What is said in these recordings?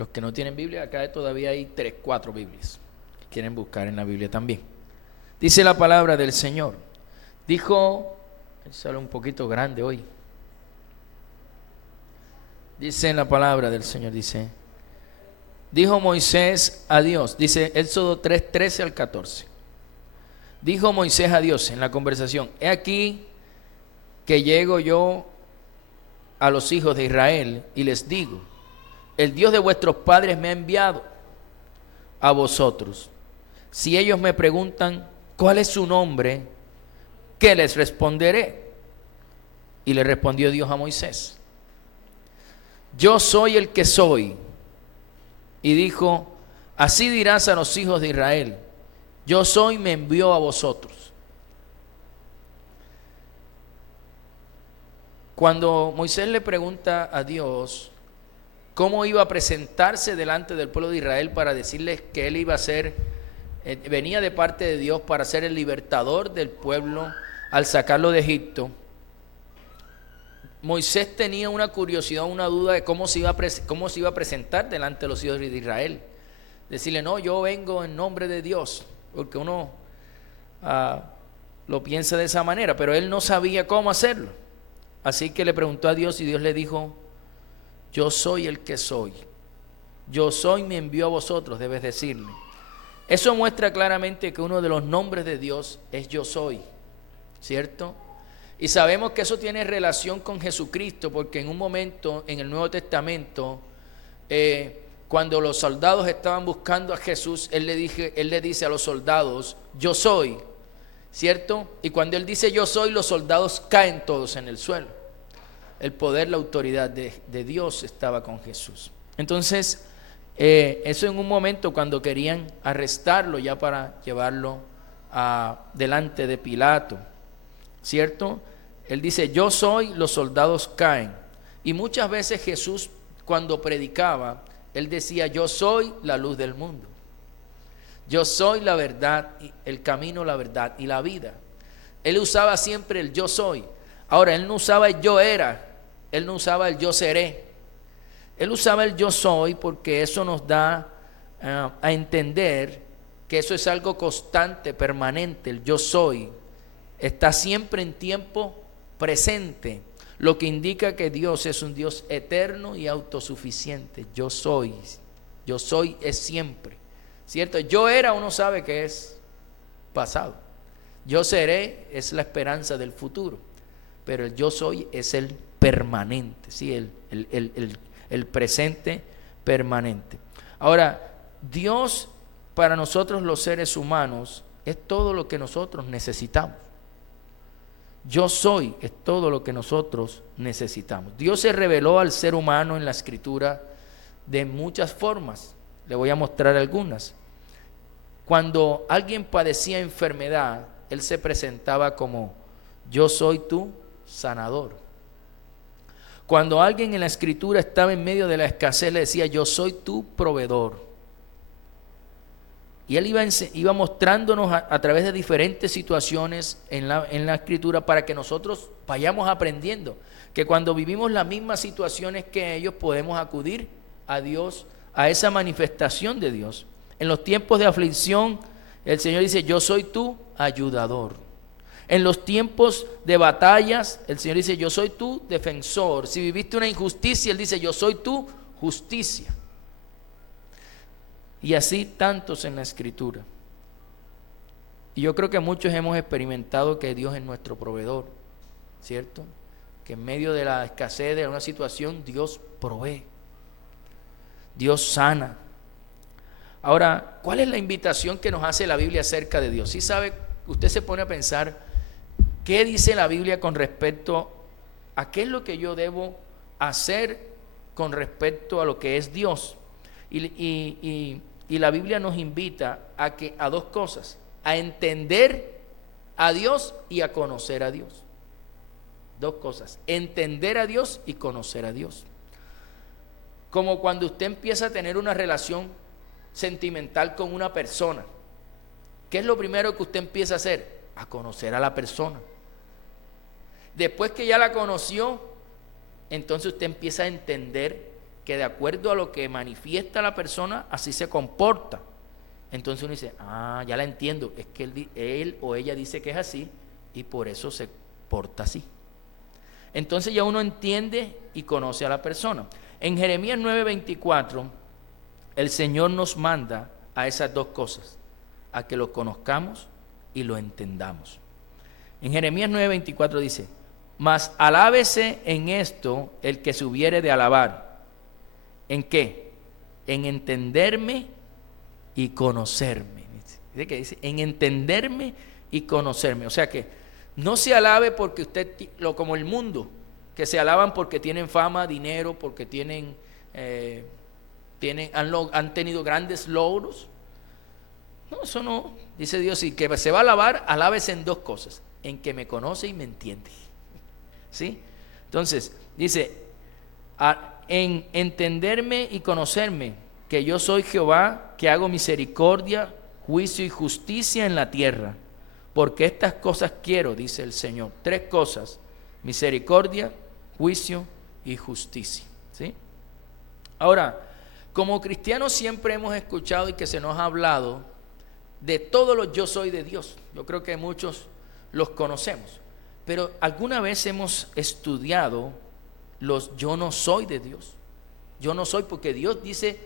Los que no tienen Biblia, acá todavía hay 3, 4 Biblias que quieren buscar en la Biblia también. Dice la palabra del Señor. Dijo, sale un poquito grande hoy. Dice en la palabra del Señor, dijo Moisés a Dios, dice Éxodo 3, 13 al 14. Dijo Moisés a Dios en la conversación: he aquí que llego yo a los hijos de Israel y les digo: el Dios de vuestros padres me ha enviado a vosotros. Si ellos me preguntan ¿cuál es su nombre?, ¿qué les responderé? Y le respondió Dios a Moisés: yo soy el que soy. Y dijo: así dirás a los hijos de Israel: yo soy me envió a vosotros. Cuando Moisés le pregunta a Dios cómo iba a presentarse delante del pueblo de Israel para decirles que él iba a ser, venía de parte de Dios para ser el libertador del pueblo al sacarlo de Egipto, Moisés tenía una curiosidad, una duda de cómo se iba a presentar delante de los hijos de Israel. Decirle: no, yo vengo en nombre de Dios, porque uno lo piensa de esa manera, pero él no sabía cómo hacerlo. Así que le preguntó a Dios y Dios le dijo: yo soy el que soy. Yo soy me envió a vosotros, debes decirle. Eso muestra claramente que uno de los nombres de Dios es yo soy, ¿cierto? Y sabemos que eso tiene relación con Jesucristo, porque en un momento en el Nuevo Testamento, cuando los soldados estaban buscando a Jesús, él le dice a los soldados: yo soy, ¿cierto? Y cuando él dice yo soy, los soldados caen todos en el suelo. El poder, la autoridad de Dios estaba con Jesús. Entonces, eso en un momento cuando querían arrestarlo ya para llevarlo delante de Pilato, ¿cierto? Él dice: yo soy, los soldados caen. Y muchas veces Jesús, cuando predicaba, él decía: yo soy la luz del mundo. Yo soy la verdad, el camino, la verdad y la vida. Él usaba siempre el yo soy. Ahora, él no usaba el yo era, él no usaba el yo seré. Él usaba el yo soy porque eso nos da a entender que eso es algo constante, permanente. El yo soy está siempre en tiempo presente, lo que indica que Dios es un Dios eterno y autosuficiente. Yo soy es siempre, ¿cierto? Yo era, uno sabe que es pasado. Yo seré es la esperanza del futuro, pero el yo soy es el permanente, ¿sí? El presente permanente. Ahora, Dios para nosotros los seres humanos es todo lo que nosotros necesitamos. Yo soy es todo lo que nosotros necesitamos. Dios se reveló al ser humano en la Escritura de muchas formas. Le voy a mostrar algunas. Cuando alguien padecía enfermedad, Él se presentaba como: yo soy tu sanador. Cuando alguien en la Escritura estaba en medio de la escasez, le decía: yo soy tu proveedor. Y Él iba mostrándonos a través de diferentes situaciones en la Escritura para que nosotros vayamos aprendiendo que cuando vivimos las mismas situaciones que ellos, podemos acudir a Dios, a esa manifestación de Dios. En los tiempos de aflicción, el Señor dice: yo soy tu ayudador. En los tiempos de batallas, el Señor dice: yo soy tu defensor. Si viviste una injusticia, Él dice: yo soy tu justicia. Y así tantos en la Escritura. Y yo creo que muchos hemos experimentado que Dios es nuestro proveedor, ¿cierto? Que en medio de la escasez de una situación, Dios provee, Dios sana. Ahora, ¿cuál es la invitación que nos hace la Biblia acerca de Dios? Si sabe, usted se pone a pensar, ¿qué dice la Biblia con respecto a qué es lo que yo debo hacer con respecto a lo que es Dios? Y la Biblia nos invita a dos cosas: a entender a Dios y a conocer a Dios. Dos cosas: entender a Dios y conocer a Dios. Como cuando usted empieza a tener una relación sentimental con una persona, ¿qué es lo primero que usted empieza a hacer? A conocer a la persona. Después que ya la conoció, entonces usted empieza a entender que de acuerdo a lo que manifiesta la persona, así se comporta. Entonces uno dice, ya la entiendo, es que él o ella dice que es así y por eso se porta así. Entonces ya uno entiende y conoce a la persona. En Jeremías 9:24, el Señor nos manda a esas dos cosas, a que lo conozcamos y lo entendamos. En Jeremías 9:24 dice, mas alábese en esto el que se hubiere de alabar. ¿En qué? En entenderme y conocerme. Dice que dice, en entenderme y conocerme. O sea que no se alabe porque usted, como el mundo, que se alaban porque tienen fama, dinero, porque han tenido grandes logros. No, eso no. Dice Dios, y que se va a alabar, alábese en dos cosas, en que me conoce y me entiende. ¿Sí? Entonces, dice, en entenderme y conocerme, que yo soy Jehová, que hago misericordia, juicio y justicia en la tierra, porque estas cosas quiero, dice el Señor. 3 cosas: misericordia, juicio y justicia. ¿Sí? Ahora, como cristianos siempre hemos escuchado y que se nos ha hablado de todos los yo soy de Dios. Yo creo que muchos los conocemos, pero ¿alguna vez hemos estudiado los yo no soy de Dios? Yo no soy, porque Dios dice,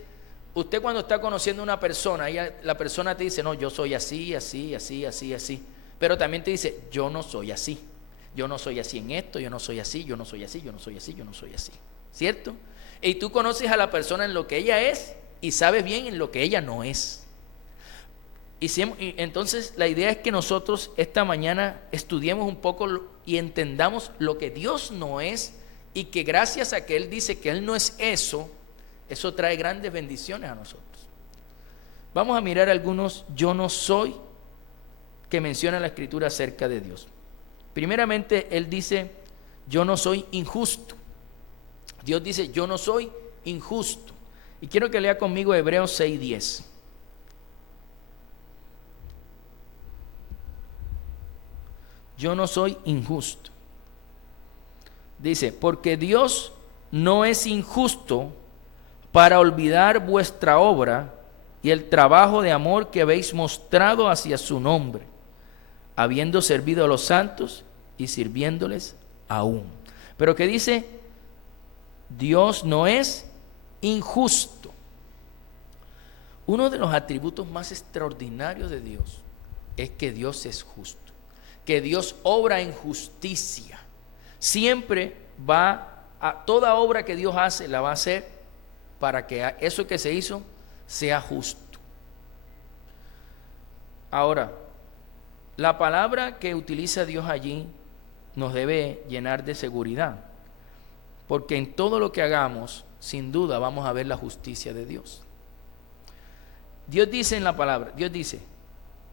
usted cuando está conociendo a una persona, la persona te dice, no, yo soy así, así, así, así, así, pero también te dice, yo no soy así, yo no soy así en esto, yo no soy así, yo no soy así, yo no soy así, yo no soy así, ¿cierto? Y tú conoces a la persona en lo que ella es y sabes bien en lo que ella no es. Y entonces la idea es que nosotros esta mañana estudiemos un poco y entendamos lo que Dios no es, y que gracias a que Él dice que Él no es eso trae grandes bendiciones a nosotros. Vamos a mirar algunos yo no soy que menciona la Escritura acerca de Dios. Primeramente, Él dice, yo no soy injusto. Dios dice, yo no soy injusto. Y quiero que lea conmigo Hebreos 6:10. Yo no soy injusto. Dice, porque Dios no es injusto para olvidar vuestra obra y el trabajo de amor que habéis mostrado hacia su nombre, habiendo servido a los santos y sirviéndoles aún. Pero que dice, Dios no es injusto. Uno de los atributos más extraordinarios de Dios es que Dios es justo, que Dios obra en justicia. Siempre toda obra que Dios hace, la va a hacer para que eso que se hizo sea justo. Ahora, la palabra que utiliza Dios allí nos debe llenar de seguridad, porque en todo lo que hagamos, sin duda vamos a ver la justicia de Dios. Dios dice en la palabra, Dios dice,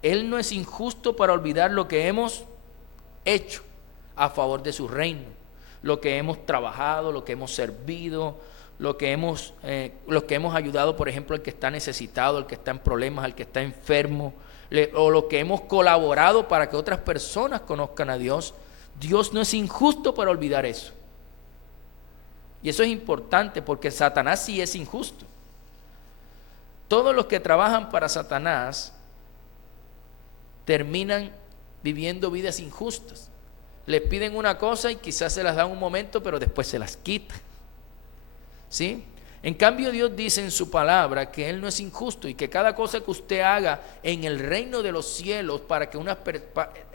Él no es injusto para olvidar lo que hemos hecho a favor de su reino, lo que hemos trabajado, lo que hemos servido, lo que hemos ayudado, por ejemplo, al que está necesitado, al que está en problemas, al que está enfermo, o lo que hemos colaborado para que otras personas conozcan a Dios. Dios no es injusto para olvidar eso. Y eso es importante, porque Satanás sí es injusto. Todos los que trabajan para Satanás terminan viviendo vidas injustas. Les piden una cosa y quizás se las dan un momento, pero después se las quita. ¿Sí? En cambio, Dios dice en su palabra que Él no es injusto y que cada cosa que usted haga en el reino de los cielos, para que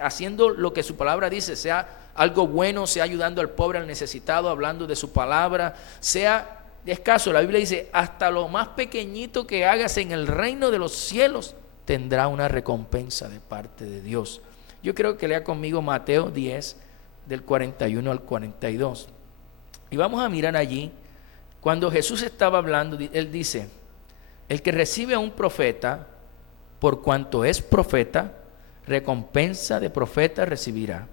haciendo lo que su palabra dice, sea algo bueno, sea ayudando al pobre, al necesitado, hablando de su palabra, sea escaso. La Biblia dice, hasta lo más pequeñito que hagas en el reino de los cielos tendrá una recompensa de parte de Dios. Yo creo que lea conmigo Mateo 10, del 41 al 42. Y vamos a mirar allí, cuando Jesús estaba hablando, Él dice, el que recibe a un profeta, por cuanto es profeta, recompensa de profeta recibirá.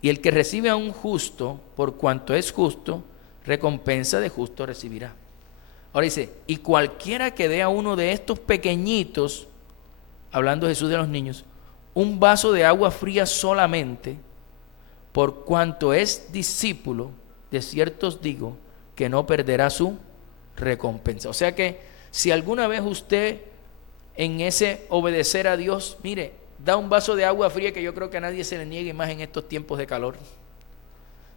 Y el que recibe a un justo, por cuanto es justo, recompensa de justo recibirá. Ahora dice, y cualquiera que dé a uno de estos pequeñitos, hablando Jesús de los niños, un vaso de agua fría solamente, por cuanto es discípulo, de cierto os digo, que no perderá su recompensa. O sea que si alguna vez usted en ese obedecer a Dios, mire, da un vaso de agua fría, que yo creo que a nadie se le niegue más en estos tiempos de calor,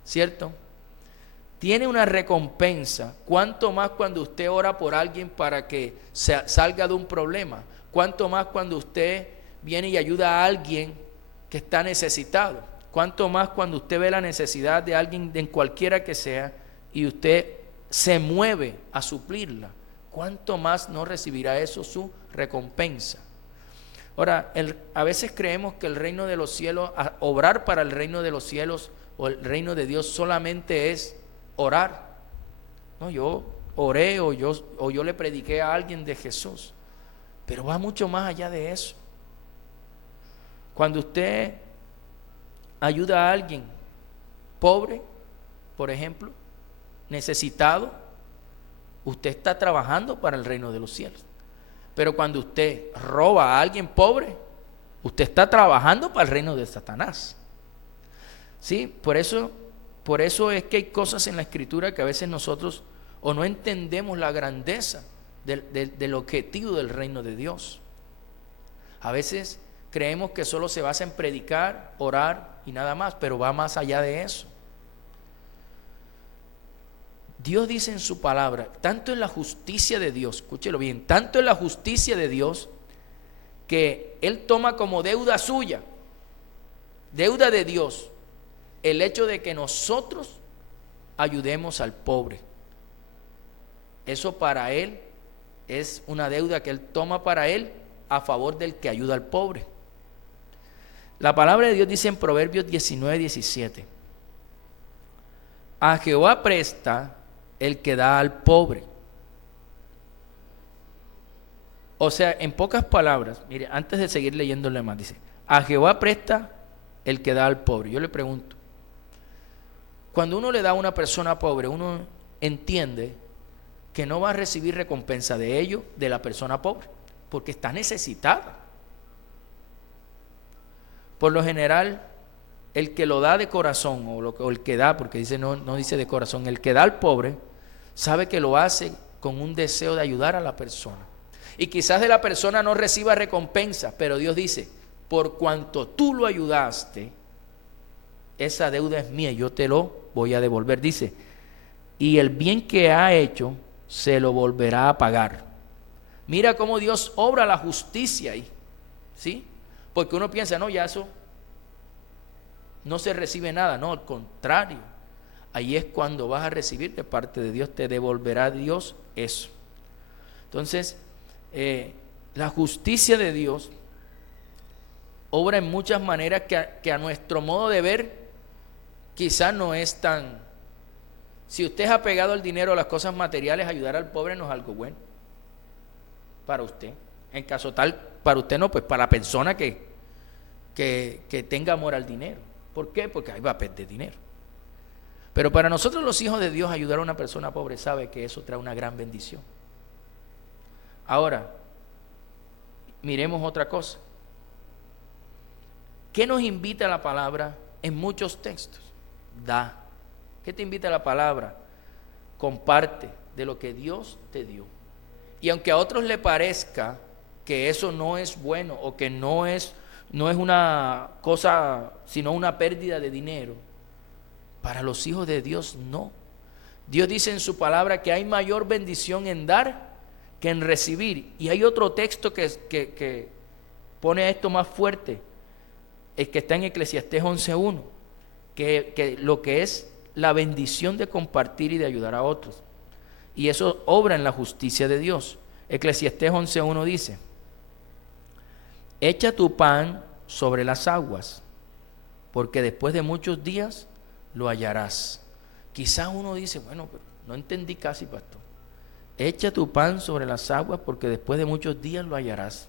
¿cierto? Tiene una recompensa. Cuánto más cuando usted ora por alguien para que salga de un problema. Cuánto más cuando usted viene y ayuda a alguien que está necesitado. Cuánto más cuando usted ve la necesidad de alguien, en cualquiera que sea, y usted se mueve a suplirla. Cuánto más no recibirá eso su recompensa. Ahora, a veces creemos que el reino de los cielos, obrar para el reino de los cielos o el reino de Dios solamente es orar. No, yo oré o yo le prediqué a alguien de Jesús, pero va mucho más allá de eso. Cuando usted ayuda a alguien pobre, por ejemplo, necesitado, usted está trabajando para el reino de los cielos. Pero cuando usted roba a alguien pobre, usted está trabajando para el reino de Satanás. ¿Sí? Por eso es que hay cosas en la Escritura que a veces nosotros o no entendemos la grandeza del objetivo del reino de Dios. A veces creemos que solo se basa en predicar, orar y nada más, pero va más allá de eso. Dios dice en su palabra, tanto en la justicia de Dios, escúchelo bien, tanto en la justicia de Dios, que Él toma como deuda suya, deuda de Dios, el hecho de que nosotros ayudemos al pobre. Eso para Él es una deuda que Él toma para Él a favor del que ayuda al pobre. La palabra de Dios dice en Proverbios 19:17, a Jehová presta el que da al pobre. O sea, en pocas palabras, mire, antes de seguir leyéndole más, dice, a Jehová presta el que da al pobre. Yo le pregunto, cuando uno le da a una persona pobre, uno entiende que no va a recibir recompensa de ello, de la persona pobre, porque está necesitada. Por lo general, el que lo da de corazón, o el que da, porque dice no dice de corazón, el que da al pobre, sabe que lo hace con un deseo de ayudar a la persona. Y quizás de la persona no reciba recompensa, pero Dios dice, por cuanto tú lo ayudaste, esa deuda es mía, yo te lo voy a devolver. Dice, y el bien que ha hecho, se lo volverá a pagar. Mira cómo Dios obra la justicia ahí, ¿sí? Porque uno piensa, no, ya eso no se recibe nada. No, al contrario, ahí es cuando vas a recibir de parte de Dios, te devolverá Dios eso. Entonces, la justicia de Dios obra en muchas maneras que a nuestro modo de ver quizás no es tan. Si usted es apegado al dinero, a las cosas materiales, ayudar al pobre no es algo bueno para usted. En caso tal, para usted no, pues para la persona que tenga amor al dinero. ¿Por qué? Porque ahí va a perder dinero. Pero para nosotros los hijos de Dios, ayudar a una persona pobre, sabe que eso trae una gran bendición. Ahora, miremos otra cosa. ¿Qué nos invita la palabra en muchos textos? Da. ¿Qué te invita la palabra? Comparte de lo que Dios te dio. Y aunque a otros le parezca que eso no es bueno o que no es una cosa, sino una pérdida de dinero, para los hijos de Dios no. Dios dice en su palabra que hay mayor bendición en dar que en recibir. Y hay otro texto que pone esto más fuerte, el que está en Eclesiastés 11:1, que lo que es la bendición de compartir y de ayudar a otros. Y eso obra en la justicia de Dios. Eclesiastés 11:1 dice, echa tu pan sobre las aguas, porque después de muchos días lo hallarás. Quizás uno dice, bueno, pero no entendí casi, pastor. Echa tu pan sobre las aguas, porque después de muchos días lo hallarás.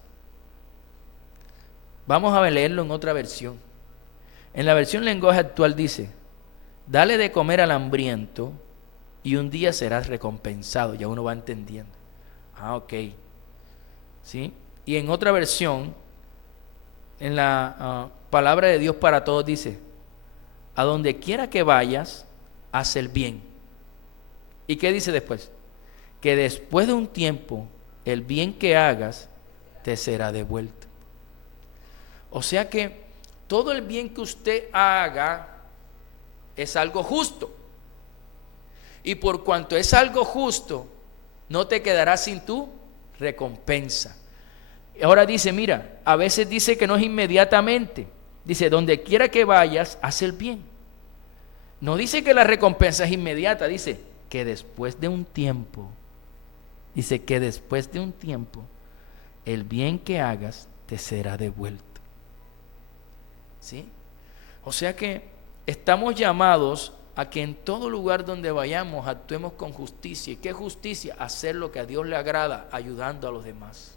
Vamos a leerlo en otra versión. En la versión lenguaje actual dice, dale de comer al hambriento y un día serás recompensado. Ya uno va entendiendo. Ok. ¿Sí? Y en otra versión, en la palabra de Dios para todos dice, a donde quiera que vayas, haz el bien. ¿Y qué dice después? que después de un tiempo el bien que hagas te será devuelto. O sea que todo el bien que usted haga es algo justo. Y por cuanto es algo justo, no te quedarás sin tu recompensa. Ahora dice, mira, a veces dice que no es inmediatamente. Dice, donde quiera que vayas, haz el bien. No dice que la recompensa es inmediata, dice que después de un tiempo, el bien que hagas te será devuelto. ¿Sí? O sea que estamos llamados a que en todo lugar donde vayamos actuemos con justicia. ¿Y qué justicia? Hacer lo que a Dios le agrada, ayudando a los demás.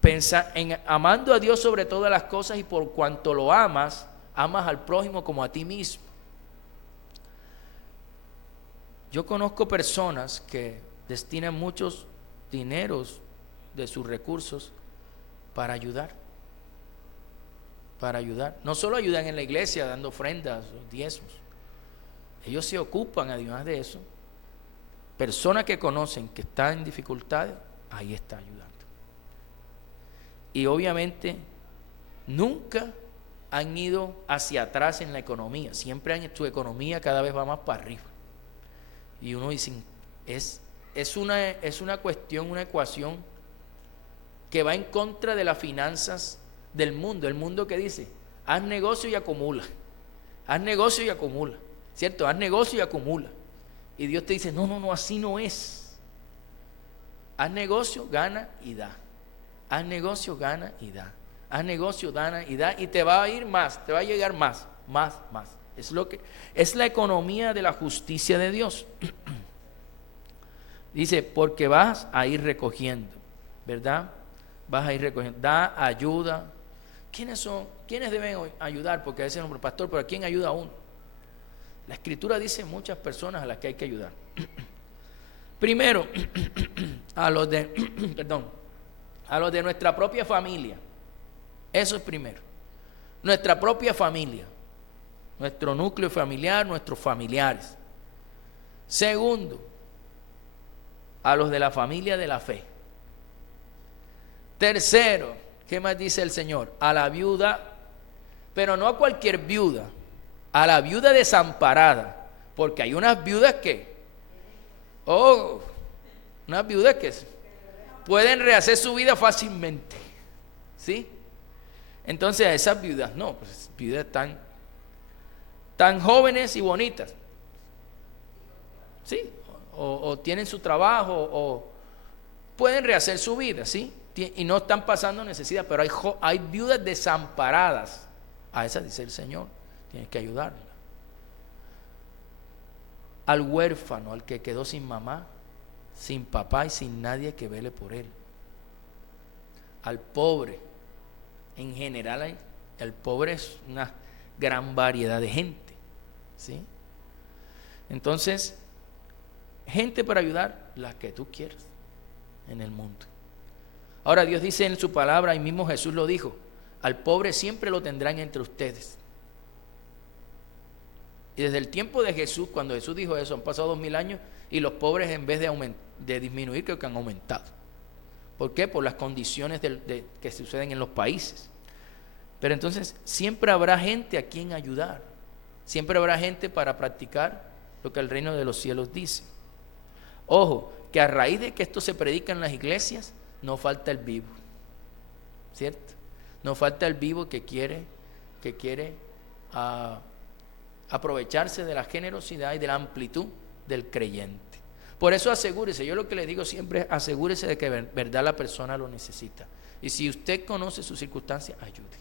Pensa en amando a Dios sobre todas las cosas, y por cuanto lo amas, amas al prójimo como a ti mismo. Yo conozco personas que destinan muchos dineros de sus recursos para ayudar. No solo ayudan en la iglesia dando ofrendas o diezmos. Ellos se ocupan, además de eso, personas que conocen que están en dificultades, ahí está ayudando. Y obviamente nunca han ido hacia atrás en la economía, siempre su economía cada vez va más para arriba. Y uno dice, es una cuestión, una ecuación que va en contra de las finanzas del mundo. El mundo que dice, haz negocio y acumula, ¿cierto? Haz negocio y acumula. Y Dios te dice, no, así no es. Haz negocio, gana y da. Haz negocio, gana y da. Haz negocio, gana y da, y te va a ir más, te va a llegar más. Es la economía de la justicia de Dios. Dice, porque vas a ir recogiendo, ¿verdad? Vas a ir recogiendo, da ayuda. ¿Quiénes deben ayudar? Porque a veces el pastor, pero ¿a quién ayuda a uno? La Escritura dice muchas personas a las que hay que ayudar. Primero, a los de nuestra propia familia. Eso es primero. Nuestra propia familia, nuestro núcleo familiar, nuestros familiares. Segundo, a los de la familia de la fe. Tercero, ¿qué más dice el Señor? A la viuda, pero no a cualquier viuda, a la viuda desamparada, porque hay unas viudas que pueden rehacer su vida fácilmente, ¿sí? Entonces a esas viudas, no, pues viudas tan jóvenes y bonitas, ¿sí? O tienen su trabajo, o pueden rehacer su vida, ¿sí? Y no están pasando necesidad, pero hay viudas desamparadas. A esas dice el Señor, tienes que ayudarla. Al huérfano, al que quedó sin mamá, sin papá y sin nadie que vele por él. Al pobre, en general el pobre es una gran variedad de gente, ¿sí? Entonces, gente para ayudar, la que tú quieras en el mundo. Ahora Dios dice en su palabra, y mismo Jesús lo dijo, al pobre siempre lo tendrán entre ustedes. Y desde el tiempo de Jesús, cuando Jesús dijo eso, han pasado 2000 años y los pobres, en vez de disminuir, creo que han aumentado. ¿Por qué? Por las condiciones que suceden en los países. Pero entonces siempre habrá gente a quien ayudar, siempre habrá gente para practicar lo que el reino de los cielos dice. Ojo, que a raíz de que esto se predica en las iglesias, no falta el vivo, ¿cierto? No falta el vivo que quiere aprovecharse de la generosidad y de la amplitud del creyente. Por eso asegúrese, yo lo que le digo siempre es asegúrese de que verdad la persona lo necesita. Y si usted conoce sus circunstancias, ayude.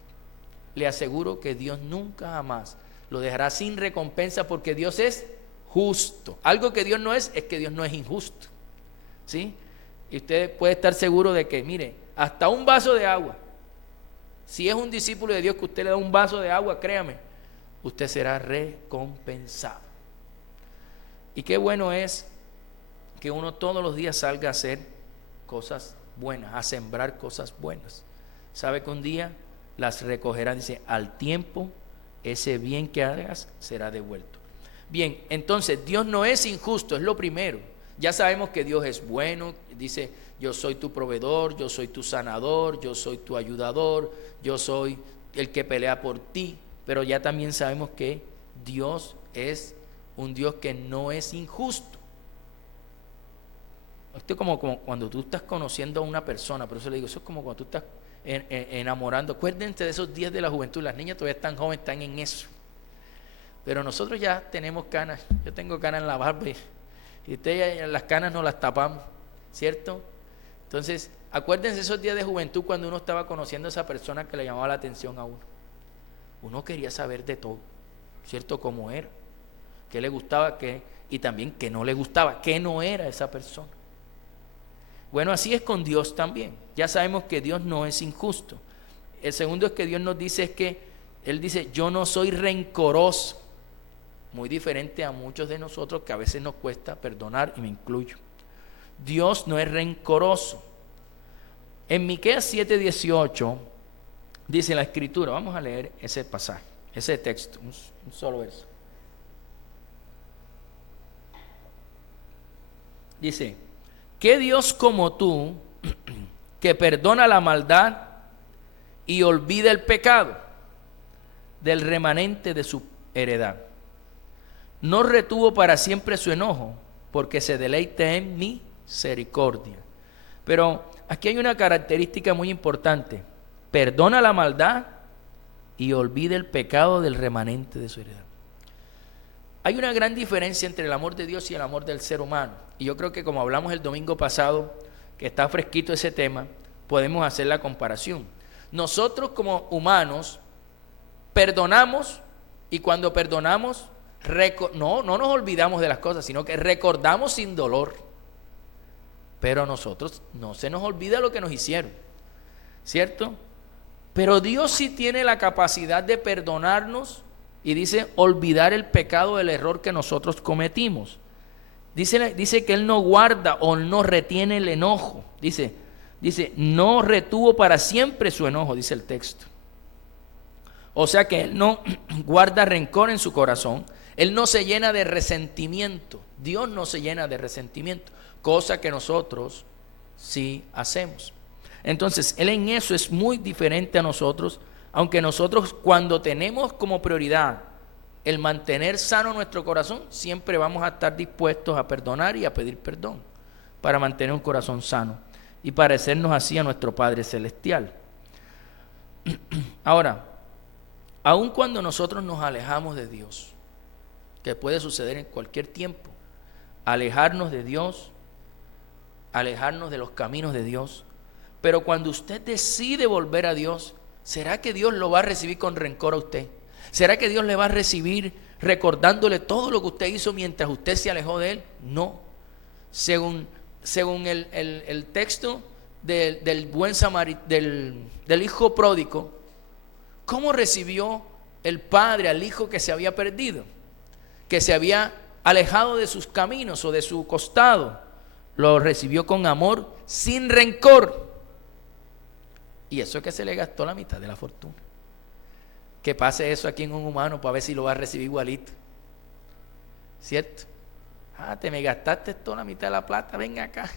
Le aseguro que Dios nunca jamás lo dejará sin recompensa, porque Dios es justo. Algo que Dios no es que Dios no es injusto, ¿sí? Y usted puede estar seguro de que, mire, hasta un vaso de agua, si es un discípulo de Dios que usted le da un vaso de agua, créame, usted será recompensado. Y qué bueno es que uno todos los días salga a hacer cosas buenas, a sembrar cosas buenas. Sabe que un día las recogerán, dice, al tiempo ese bien que hagas será devuelto. Bien, entonces Dios no es injusto, es lo primero. Ya sabemos que Dios es bueno, dice, yo soy tu proveedor, yo soy tu sanador, yo soy tu ayudador, yo soy el que pelea por ti, pero ya también sabemos que Dios es un Dios que no es injusto. Esto es como cuando tú estás conociendo a una persona, por eso le digo, eso es como cuando tú estás enamorando. Acuérdense de esos días de la juventud, las niñas todavía están jóvenes, están en eso. Pero nosotros ya tenemos canas, yo tengo canas en la barba y ustedes las canas nos las tapamos, ¿cierto? Entonces, acuérdense esos días de juventud cuando uno estaba conociendo a esa persona que le llamaba la atención a uno. Uno quería saber de todo, ¿cierto? Cómo era, qué le gustaba, qué, y también qué no le gustaba, qué no era esa persona. Bueno, así es con Dios también. Ya sabemos que Dios no es injusto. El segundo es que Dios nos dice es que Él dice, yo no soy rencoroso. Muy diferente a muchos de nosotros que a veces nos cuesta perdonar, y me incluyo. Dios no es rencoroso. En Miqueas 7:18 dice la Escritura, vamos a leer ese pasaje, ese texto, un solo verso. Dice, ¿qué Dios como tú, que perdona la maldad y olvida el pecado del remanente de su heredad? No retuvo para siempre su enojo, porque se deleita en misericordia. Pero aquí hay una característica muy importante: perdona la maldad y olvida el pecado del remanente de su heredad. Hay una gran diferencia entre el amor de Dios y el amor del ser humano, y yo creo que, como hablamos el domingo pasado, que está fresquito ese tema, podemos hacer la comparación. Nosotros como humanos perdonamos, y cuando perdonamos no nos olvidamos de las cosas, sino que recordamos sin dolor. Pero nosotros no se nos olvida lo que nos hicieron, ¿cierto? Pero Dios sí tiene la capacidad de perdonarnos, y dice olvidar el pecado, el error que nosotros cometimos. Dice que Él no guarda o no retiene el enojo. Dice, no retuvo para siempre su enojo, dice el texto. O sea que Él no guarda rencor en su corazón. Él no se llena de resentimiento. Dios no se llena de resentimiento, cosa que nosotros sí hacemos. Entonces, Él en eso es muy diferente a nosotros, aunque nosotros, cuando tenemos como prioridad el mantener sano nuestro corazón, siempre vamos a estar dispuestos a perdonar y a pedir perdón para mantener un corazón sano y parecernos así a nuestro Padre Celestial. Ahora, aun cuando nosotros nos alejamos de Dios, que puede suceder en cualquier tiempo, alejarnos de Dios, alejarnos de los caminos de Dios, pero cuando usted decide volver a Dios, ¿será que Dios lo va a recibir con rencor a usted? ¿Será que Dios le va a recibir recordándole todo lo que usted hizo mientras usted se alejó de Él? No. Según el texto del buen del hijo pródigo, ¿cómo recibió el padre al hijo que se había perdido, que se había alejado de sus caminos o de su costado? Lo recibió con amor, sin rencor. Y eso es que se le gastó la mitad de la fortuna. Que pase eso aquí en un humano para ver si lo va a recibir igualito, ¿cierto? Te me gastaste toda la mitad de la plata, ven acá.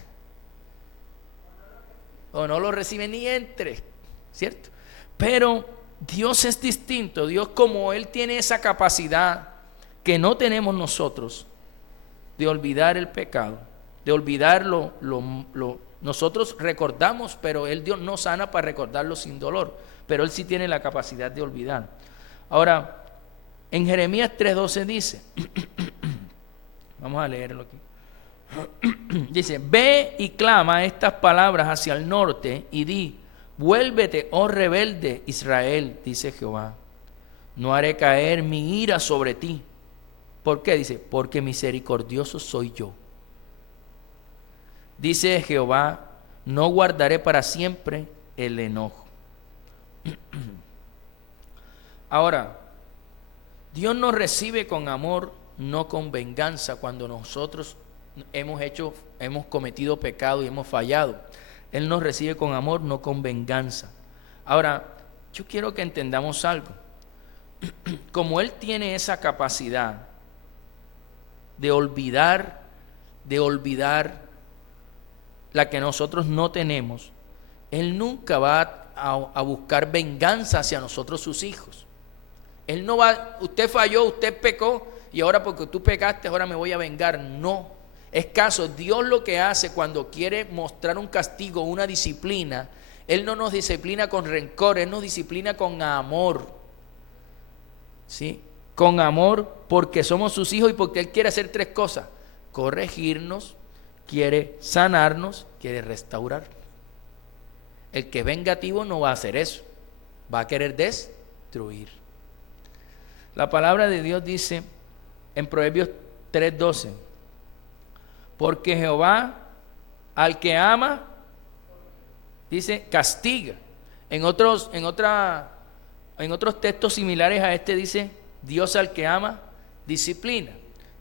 O no lo recibe ni entre, ¿cierto? Pero Dios es distinto. Dios, como Él tiene esa capacidad que no tenemos nosotros, de olvidar el pecado, de olvidarlo, nosotros recordamos, pero Dios no sana para recordarlo sin dolor, pero Él sí tiene la capacidad de olvidar. Ahora, en Jeremías 3:12 dice, vamos a leerlo aquí, dice, ve y clama estas palabras hacia el norte y di, vuélvete, oh rebelde Israel, dice Jehová, no haré caer mi ira sobre ti. ¿Por qué? Dice, porque misericordioso soy yo. Dice Jehová, no guardaré para siempre el enojo. Ahora, Dios nos recibe con amor, no con venganza, cuando nosotros hemos cometido pecado y hemos fallado. Él nos recibe con amor, no con venganza. Ahora, yo quiero que entendamos algo. Como Él tiene esa capacidad de olvidar de olvidar la que nosotros no tenemos, Él nunca va a buscar venganza hacia nosotros, sus hijos. Él no va, usted falló, usted pecó, y ahora porque tú pecaste, ahora me voy a vengar. No. Es caso, Dios lo que hace cuando quiere mostrar un castigo, una disciplina, Él no nos disciplina con rencor, Él nos disciplina con amor. ¿Sí? Con amor, porque somos sus hijos y porque Él quiere hacer tres cosas: corregirnos, quiere sanarnos, quiere restaurar. El que es vengativo no va a hacer eso, va a querer destruir. La palabra de Dios dice en Proverbios 3:12: porque Jehová al que ama, dice, castiga. En otros textos similares a este dice, Dios al que ama, disciplina.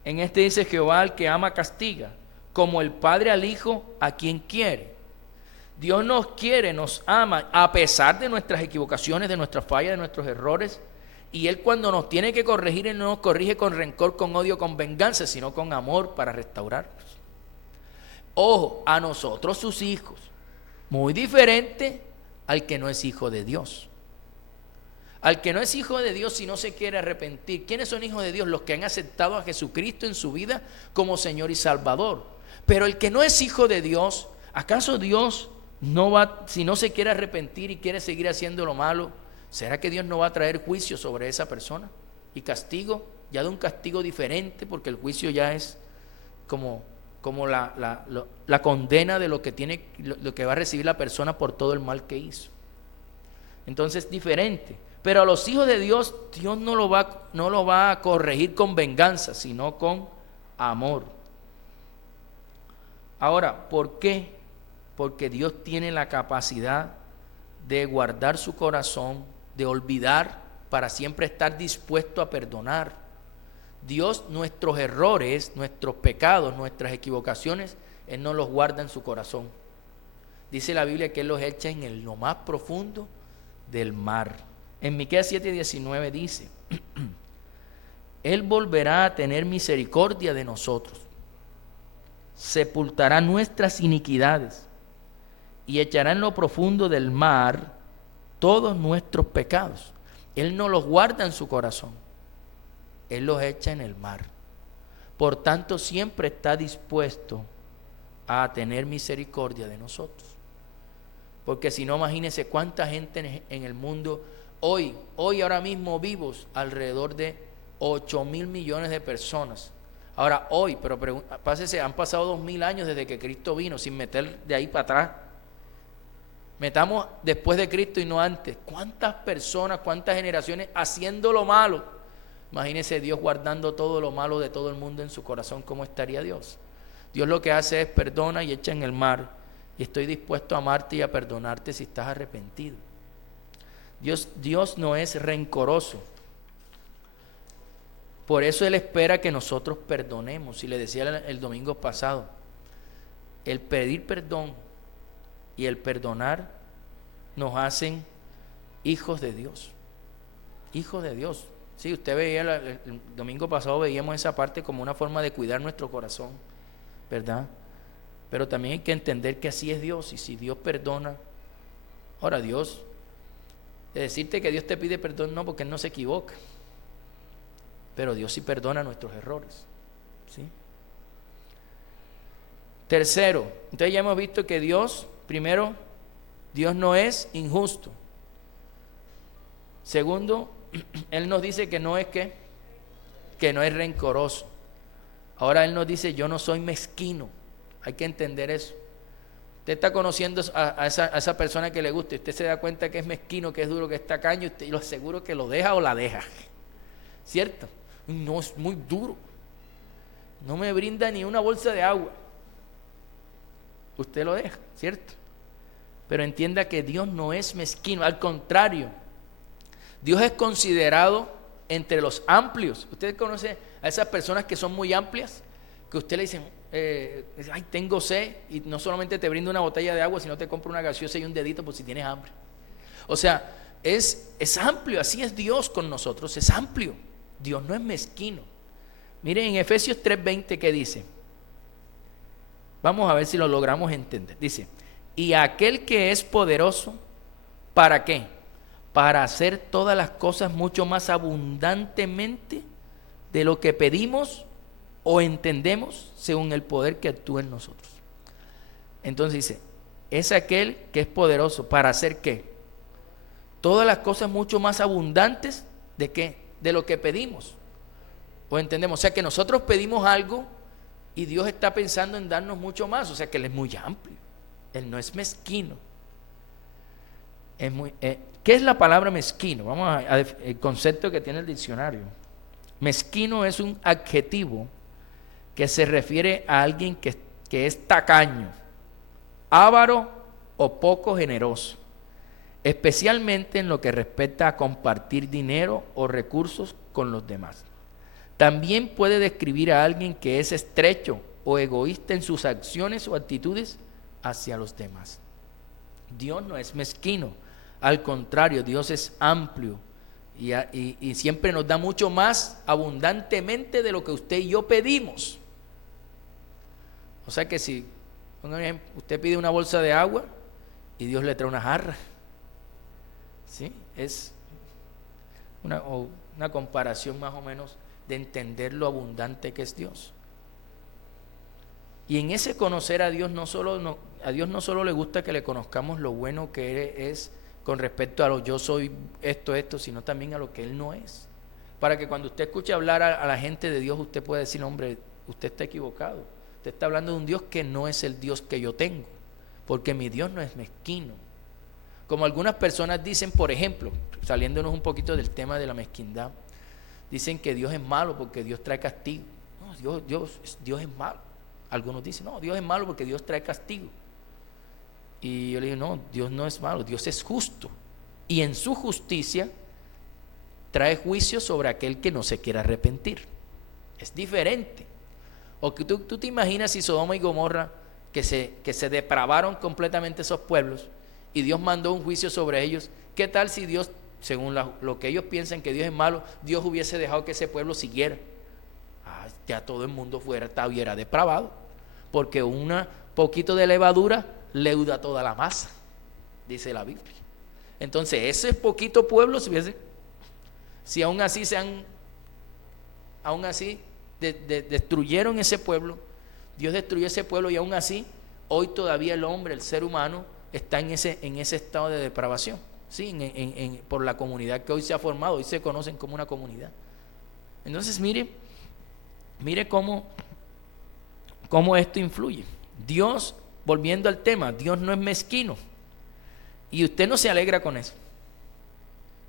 En este dice, Jehová al que ama, castiga, como el padre al hijo a quien quiere. Dios nos quiere, nos ama, a pesar de nuestras equivocaciones, de nuestras fallas, de nuestros errores. Y Él, cuando nos tiene que corregir, Él no nos corrige con rencor, con odio, con venganza, sino con amor para restaurarnos. Ojo, a nosotros sus hijos, muy diferente al que no es hijo de Dios. Al que no es hijo de Dios, si no se quiere arrepentir. ¿Quiénes son hijos de Dios? Los que han aceptado a Jesucristo en su vida como Señor y Salvador. Pero el que no es hijo de Dios, ¿acaso Dios no va, si no se quiere arrepentir y quiere seguir haciendo lo malo, será que Dios no va a traer juicio sobre esa persona? Y castigo, ya de un castigo diferente, porque el juicio ya es como la condena de lo que va a recibir la persona por todo el mal que hizo. Entonces, diferente. Pero a los hijos de Dios, Dios no lo va a corregir con venganza, sino con amor. Ahora, ¿por qué? Porque Dios tiene la capacidad de guardar su corazón, de olvidar, para siempre estar dispuesto a perdonar. Dios, nuestros errores, nuestros pecados, nuestras equivocaciones, Él no los guarda en su corazón. Dice la Biblia que Él los echa en lo más profundo del mar. En Miqueas 7:19 dice: Él volverá a tener misericordia de nosotros, sepultará nuestras iniquidades y echará en lo profundo del mar todos nuestros pecados. Él no los guarda en su corazón, Él los echa en el mar. Por tanto, siempre está dispuesto a tener misericordia de nosotros. Porque si no, imagínense cuánta gente en el mundo hoy ahora mismo vivos, alrededor de 8,000 millones de personas. Ahora hoy, pero pásese, han pasado 2000 años desde que Cristo vino, sin meter de ahí para atrás. Metamos después de Cristo y no antes. ¿Cuántas personas, cuántas generaciones haciendo lo malo? Imagínese Dios guardando todo lo malo de todo el mundo en su corazón. ¿Cómo estaría Dios? Dios lo que hace es perdona y echa en el mar. Y estoy dispuesto a amarte y a perdonarte si estás arrepentido. Dios no es rencoroso. Por eso Él espera que nosotros perdonemos. Y le decía el domingo pasado, el pedir perdón y el perdonar nos hacen hijos de Dios. Hijos de Dios. Sí, usted veía el domingo pasado, veíamos esa parte como una forma de cuidar nuestro corazón, ¿verdad? Pero también hay que entender que así es Dios. Y si Dios perdona, ahora Dios, de decirte que Dios te pide perdón, no, porque Él no se equivoca, pero Dios sí perdona nuestros errores, ¿sí? Tercero, entonces ya hemos visto que Dios, primero, Dios no es injusto. Segundo, Él nos dice que no es que no es rencoroso. Ahora Él nos dice, yo no soy mezquino. Hay que entender eso. Usted está conociendo a esa persona que le gusta y usted se da cuenta que es mezquino, que es duro, que es tacaño, y lo aseguro que lo deja o la deja, ¿cierto? No, es muy duro, no me brinda ni una bolsa de agua, usted lo deja, ¿cierto? Pero entienda que Dios no es mezquino, al contrario, Dios es considerado entre los amplios. Usted conoce a esas personas que son muy amplias, que usted le dicen, ay, tengo sed, y no solamente te brinda una botella de agua, sino te compra una gaseosa y un dedito por si tienes hambre. O sea, es amplio, así es Dios con nosotros, es amplio. Dios no es mezquino. Miren en Efesios 3:20 que dice: Vamos a ver si lo logramos entender. Dice, y aquel que es poderoso, ¿para qué? Para hacer todas las cosas mucho más abundantemente de lo que pedimos o entendemos según el poder que actúa en nosotros. Entonces dice, es aquel que es poderoso para hacer ¿qué? Todas las cosas mucho más abundantes ¿de qué? De lo que pedimos o entendemos. O sea que nosotros pedimos algo y Dios está pensando en darnos mucho más. O sea que Él es muy amplio. Él no es mezquino. ¿Qué es la palabra mezquino? Vamos a el concepto que tiene el diccionario. Mezquino es un adjetivo que se refiere a alguien que es tacaño, avaro o poco generoso, especialmente en lo que respecta a compartir dinero o recursos con los demás. También puede describir a alguien que es estrecho o egoísta en sus acciones o actitudes hacia los demás. Dios no es mezquino, al contrario, Dios es amplio y siempre nos da mucho más abundantemente de lo que usted y yo pedimos. O sea que si, por ejemplo, usted pide una bolsa de agua y Dios le trae una jarra, ¿sí? Es una comparación más o menos de entender lo abundante que es Dios. Y en ese conocer a Dios a Dios no solo le gusta que le conozcamos lo bueno que Él es con respecto a lo yo soy esto, sino también a lo que Él no es. Para que cuando usted escuche hablar a la gente de Dios, usted pueda decir, hombre, usted está equivocado. Usted está hablando de un Dios que no es el Dios que yo tengo, porque mi Dios no es mezquino. Como algunas personas dicen, por ejemplo, saliéndonos un poquito del tema de la mezquindad, dicen que Dios es malo porque Dios trae castigo. No, Dios es malo. Algunos dicen, no, Dios es malo porque Dios trae castigo. Y yo le digo, no, Dios no es malo, Dios es justo. Y en su justicia trae juicio sobre aquel que no se quiera arrepentir. Es diferente. O que tú te imaginas si Sodoma y Gomorra, que se depravaron completamente esos pueblos, y Dios mandó un juicio sobre ellos. ¿Qué tal si Dios, según lo que ellos piensan que Dios es malo, Dios hubiese dejado que ese pueblo siguiera? Ya todo el mundo estuviera depravado, porque un poquito de levadura leuda toda la masa, dice la Biblia. Entonces ese poquito pueblo, si aún así destruyeron ese pueblo, Dios destruyó ese pueblo, y aún así hoy todavía el hombre, el ser humano, está en ese estado de depravación, ¿sí? Por la comunidad que hoy se ha formado. Hoy se conocen como una comunidad. Entonces mire cómo esto influye. Dios, volviendo al tema, Dios no es mezquino, y usted no se alegra con eso,